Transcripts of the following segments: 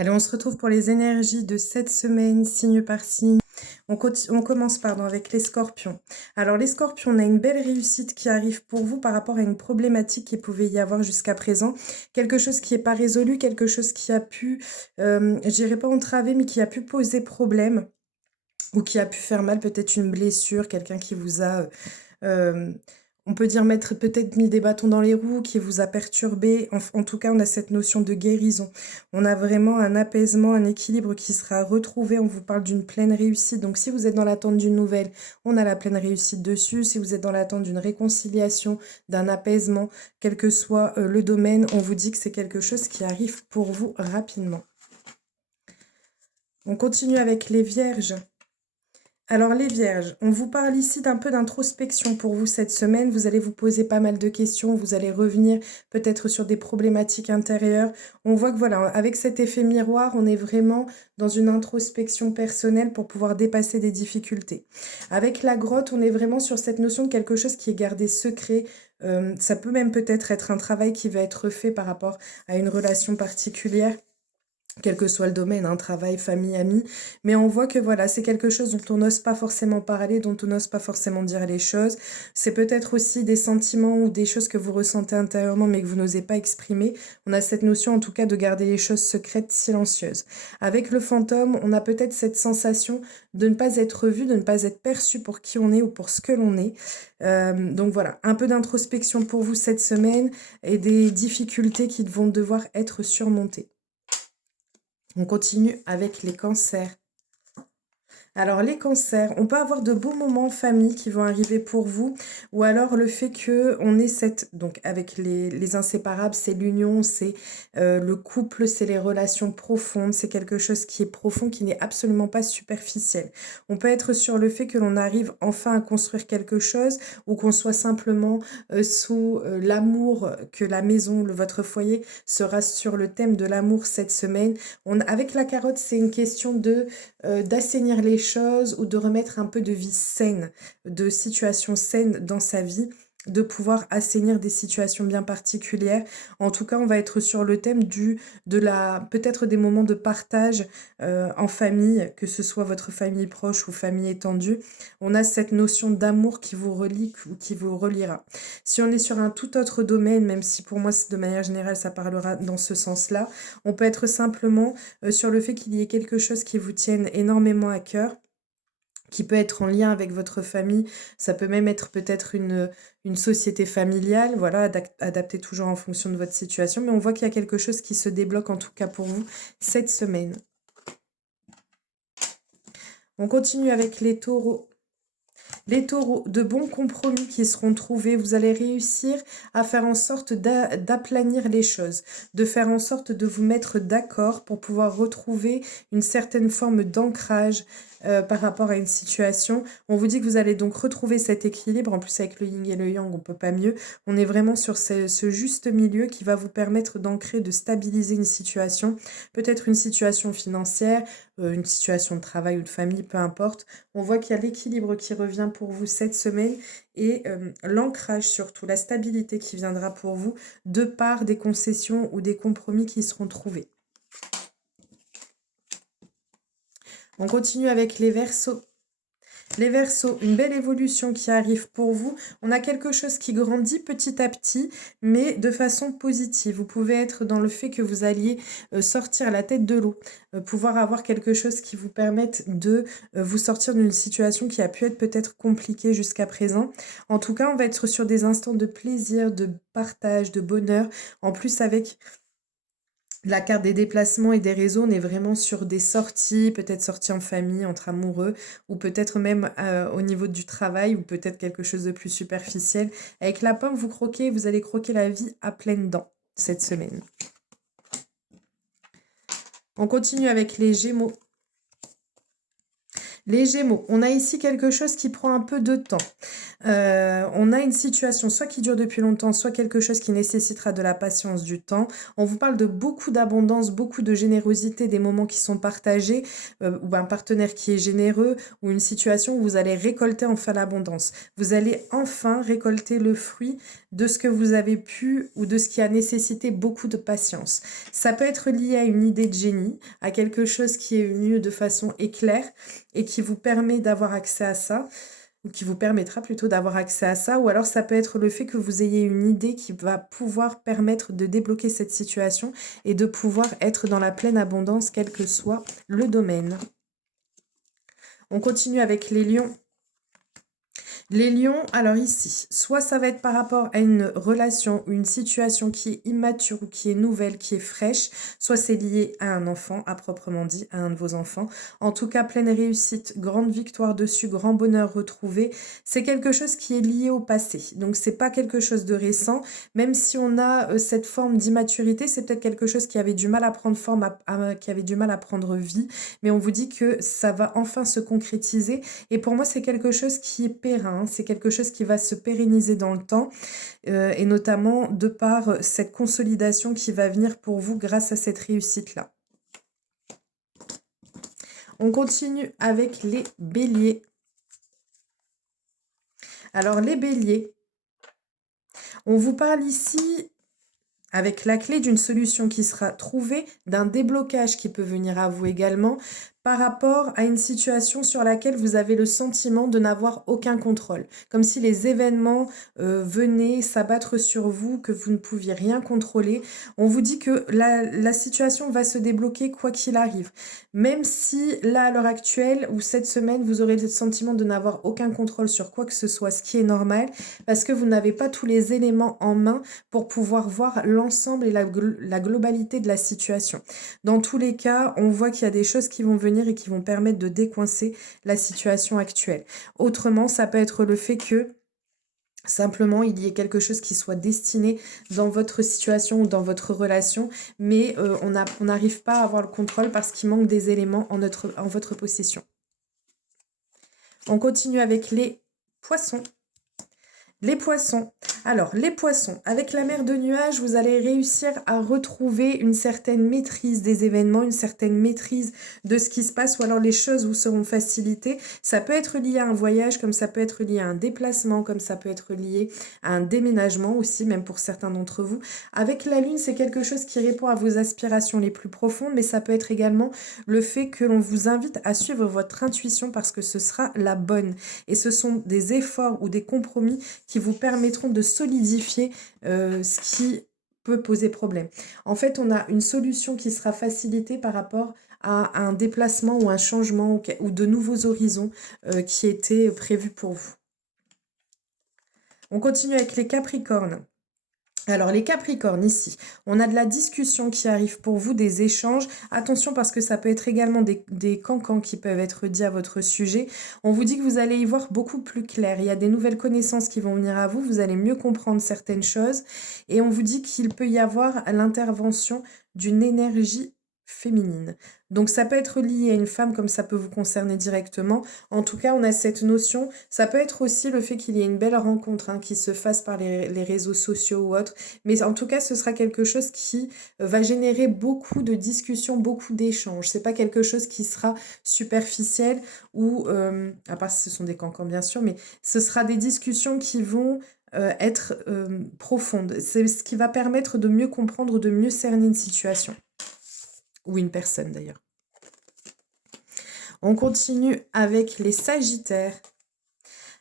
Allez, on se retrouve pour les énergies de cette semaine, signe par signe. On commence avec les scorpions. Alors les scorpions, on a une belle réussite qui arrive pour vous par rapport à une problématique qui pouvait y avoir jusqu'à présent. Quelque chose qui n'est pas résolu, quelque chose qui a pu, je dirais pas entraver, mais qui a pu poser problème ou qui a pu faire mal, peut-être une blessure, quelqu'un qui vous a euh, on peut dire mettre peut-être mis des bâtons dans les roues, qui vous a perturbé. En tout cas, on a cette notion de guérison. On a vraiment un apaisement, un équilibre qui sera retrouvé. On vous parle d'une pleine réussite. Donc, si vous êtes dans l'attente d'une nouvelle, on a la pleine réussite dessus. Si vous êtes dans l'attente d'une réconciliation, d'un apaisement, quel que soit le domaine, on vous dit que c'est quelque chose qui arrive pour vous rapidement. On continue avec les vierges. Alors les vierges, on vous parle ici d'un peu d'introspection pour vous cette semaine. Vous allez vous poser pas mal de questions, vous allez revenir peut-être sur des problématiques intérieures. On voit que voilà, avec cet effet miroir, on est vraiment dans une introspection personnelle pour pouvoir dépasser des difficultés. Avec la grotte, on est vraiment sur cette notion de quelque chose qui est gardé secret. Ça peut même peut-être être un travail qui va être fait par rapport à une relation particulière, quel que soit le domaine, hein, travail, famille, amis. Mais on voit que voilà, c'est quelque chose dont on n'ose pas forcément parler, dont on n'ose pas forcément dire les choses. C'est peut-être aussi des sentiments ou des choses que vous ressentez intérieurement mais que vous n'osez pas exprimer. On a cette notion en tout cas de garder les choses secrètes, silencieuses. Avec le fantôme, on a peut-être cette sensation de ne pas être vu, de ne pas être perçu pour qui on est ou pour ce que l'on est. Donc voilà, un peu d'introspection pour vous cette semaine et des difficultés qui vont devoir être surmontées. On continue avec les cancers. Alors les cancers, on peut avoir de beaux moments en famille qui vont arriver pour vous, ou alors le fait que on ait donc avec les inséparables, c'est l'union, c'est le couple, c'est les relations profondes, c'est quelque chose qui est profond, qui n'est absolument pas superficiel. On peut être sur le fait que l'on arrive enfin à construire quelque chose, ou qu'on soit simplement sous l'amour, que la maison, votre foyer sera sur le thème de l'amour cette semaine. Avec la carotte, c'est une question d'assainir les choses ou de remettre un peu de vie saine, de situations saines dans sa vie, de pouvoir assainir des situations bien particulières. En tout cas, on va être sur le thème peut-être des moments de partage en famille, que ce soit votre famille proche ou famille étendue. On a cette notion d'amour qui vous relie ou qui vous reliera. Si on est sur un tout autre domaine, même si pour moi, de manière générale, ça parlera dans ce sens-là, on peut être simplement sur le fait qu'il y ait quelque chose qui vous tienne énormément à cœur, qui peut être en lien avec votre famille. Ça peut même être peut-être une société familiale, voilà, adaptée toujours en fonction de votre situation. Mais on voit qu'il y a quelque chose qui se débloque, en tout cas pour vous, cette semaine. On continue avec les taureaux. Les taureaux, de bons compromis qui seront trouvés. Vous allez réussir à faire en sorte d'aplanir les choses, de faire en sorte de vous mettre d'accord pour pouvoir retrouver une certaine forme d'ancrage par rapport à une situation. On vous dit que vous allez donc retrouver cet équilibre. En plus, avec le yin et le yang, on peut pas mieux. On est vraiment sur ce juste milieu qui va vous permettre d'ancrer, de stabiliser une situation. Peut-être une situation financière, une situation de travail ou de famille, peu importe. On voit qu'il y a l'équilibre qui revient pour vous cette semaine et l'ancrage surtout, la stabilité qui viendra pour vous de par des concessions ou des compromis qui seront trouvés. On continue avec les Verseaux. Les Verseaux, une belle évolution qui arrive pour vous. On a quelque chose qui grandit petit à petit, mais de façon positive. Vous pouvez être dans le fait que vous alliez sortir la tête de l'eau, pouvoir avoir quelque chose qui vous permette de vous sortir d'une situation qui a pu être peut-être compliquée jusqu'à présent. En tout cas, on va être sur des instants de plaisir, de partage, de bonheur. En plus, avec la carte des déplacements et des réseaux, on est vraiment sur des sorties, peut-être sorties en famille, entre amoureux, ou peut-être même au niveau du travail, ou peut-être quelque chose de plus superficiel. Avec la pomme, vous allez croquer la vie à pleines dents cette semaine. On continue avec les Gémeaux. Les Gémeaux, on a ici quelque chose qui prend un peu de temps. On a une situation soit qui dure depuis longtemps, soit quelque chose qui nécessitera de la patience, du temps. On vous parle de beaucoup d'abondance, beaucoup de générosité, des moments qui sont partagés, ou un partenaire qui est généreux, ou une situation où vous allez récolter enfin l'abondance. Vous allez enfin récolter le fruit de ce que vous avez pu ou de ce qui a nécessité beaucoup de patience. Ça peut être lié à une idée de génie, à quelque chose qui est venu de façon éclair et qui vous permet d'avoir accès à ça, ou qui vous permettra plutôt d'avoir accès à ça, ou alors ça peut être le fait que vous ayez une idée qui va pouvoir permettre de débloquer cette situation et de pouvoir être dans la pleine abondance, quel que soit le domaine. On continue avec les lions. Les lions, alors ici, soit ça va être par rapport à une relation ou une situation qui est immature ou qui est nouvelle, qui est fraîche, soit c'est lié à un enfant, à proprement dit, à un de vos enfants. En tout cas, pleine réussite, grande victoire dessus, grand bonheur retrouvé. C'est quelque chose qui est lié au passé. Donc, c'est pas quelque chose de récent. Même si on a cette forme d'immaturité, c'est peut-être quelque chose qui avait du mal à prendre forme, qui avait du mal à prendre vie. Mais on vous dit que ça va enfin se concrétiser. Et pour moi, c'est quelque chose qui est périn. C'est quelque chose qui va se pérenniser dans le temps et notamment de par cette consolidation qui va venir pour vous grâce à cette réussite-là. On continue avec les béliers. Alors les béliers, on vous parle ici avec la clé d'une solution qui sera trouvée, d'un déblocage qui peut venir à vous également, par rapport à une situation sur laquelle vous avez le sentiment de n'avoir aucun contrôle. Comme si les événements venaient s'abattre sur vous, que vous ne pouviez rien contrôler. On vous dit que la situation va se débloquer quoi qu'il arrive. Même si là, à l'heure actuelle, ou cette semaine, vous aurez le sentiment de n'avoir aucun contrôle sur quoi que ce soit, ce qui est normal, parce que vous n'avez pas tous les éléments en main pour pouvoir voir l'ensemble et la globalité de la situation. Dans tous les cas, on voit qu'il y a des choses qui vont venir et qui vont permettre de décoincer la situation actuelle. Autrement, ça peut être le fait que simplement il y ait quelque chose qui soit destiné dans votre situation ou dans votre relation, mais on n'arrive pas à avoir le contrôle parce qu'il manque des éléments en votre possession. On continue avec les poissons. Les poissons. Alors, les poissons, avec la mer de nuages, vous allez réussir à retrouver une certaine maîtrise des événements, une certaine maîtrise de ce qui se passe, ou alors les choses vous seront facilitées. Ça peut être lié à un voyage, comme ça peut être lié à un déplacement, comme ça peut être lié à un déménagement aussi, même pour certains d'entre vous. Avec la lune, c'est quelque chose qui répond à vos aspirations les plus profondes, mais ça peut être également le fait que l'on vous invite à suivre votre intuition parce que ce sera la bonne. Et ce sont des efforts ou des compromis qui vous permettront de solidifier ce qui peut poser problème. En fait, on a une solution qui sera facilitée par rapport à un déplacement ou un changement ou de nouveaux horizons qui étaient prévus pour vous. On continue avec les Capricornes. Alors les Capricornes ici, on a de la discussion qui arrive pour vous, des échanges. Attention parce que ça peut être également des cancans qui peuvent être dits à votre sujet. On vous dit que vous allez y voir beaucoup plus clair. Il y a des nouvelles connaissances qui vont venir à vous. Vous allez mieux comprendre certaines choses. Et on vous dit qu'il peut y avoir l'intervention d'une énergie féminine. Donc ça peut être lié à une femme comme ça peut vous concerner directement. En tout cas, on a cette notion. Ça peut être aussi le fait qu'il y ait une belle rencontre qui se fasse par les réseaux sociaux ou autres. Mais en tout cas, ce sera quelque chose qui va générer beaucoup de discussions, beaucoup d'échanges. C'est pas quelque chose qui sera superficiel ou, à part si ce sont des cancans bien sûr, mais ce sera des discussions qui vont être profondes. C'est ce qui va permettre de mieux comprendre, de mieux cerner une situation. Ou une personne d'ailleurs. On continue avec les Sagittaires.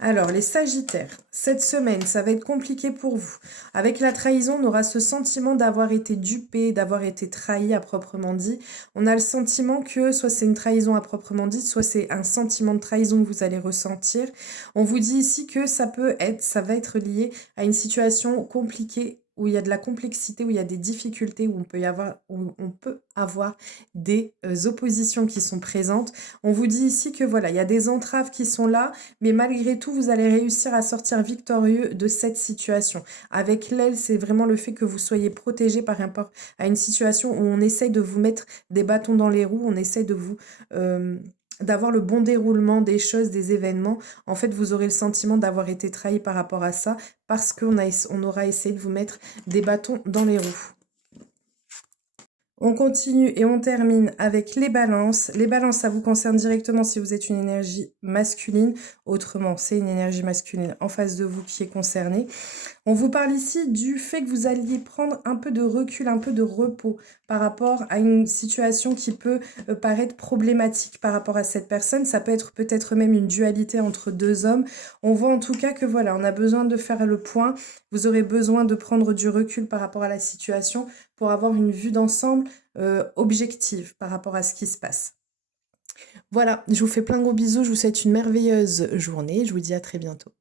Alors, les Sagittaires, cette semaine, ça va être compliqué pour vous. Avec la trahison, on aura ce sentiment d'avoir été dupé, d'avoir été trahi à proprement dit. On a le sentiment que soit c'est une trahison à proprement dit, soit c'est un sentiment de trahison que vous allez ressentir. On vous dit ici que ça va être lié à une situation compliquée, où il y a de la complexité, où il y a des difficultés, où on peut avoir des oppositions qui sont présentes. On vous dit ici que voilà, il y a des entraves qui sont là, mais malgré tout, vous allez réussir à sortir victorieux de cette situation. Avec l'aile, c'est vraiment le fait que vous soyez protégé par rapport à une situation où on essaye de vous mettre des bâtons dans les roues, on essaye de vous d'avoir le bon déroulement des choses, des événements. En fait, vous aurez le sentiment d'avoir été trahi par rapport à ça parce on aura essayé de vous mettre des bâtons dans les roues. On continue et on termine avec les balances. Les balances, ça vous concerne directement si vous êtes une énergie masculine. Autrement, c'est une énergie masculine en face de vous qui est concernée. On vous parle ici du fait que vous alliez prendre un peu de recul, un peu de repos par rapport à une situation qui peut paraître problématique par rapport à cette personne. Ça peut être peut-être même une dualité entre deux hommes. On voit en tout cas que voilà, on a besoin de faire le point. Vous aurez besoin de prendre du recul par rapport à la situation pour avoir une vue d'ensemble objective par rapport à ce qui se passe. Voilà, je vous fais plein de gros bisous, je vous souhaite une merveilleuse journée, je vous dis à très bientôt.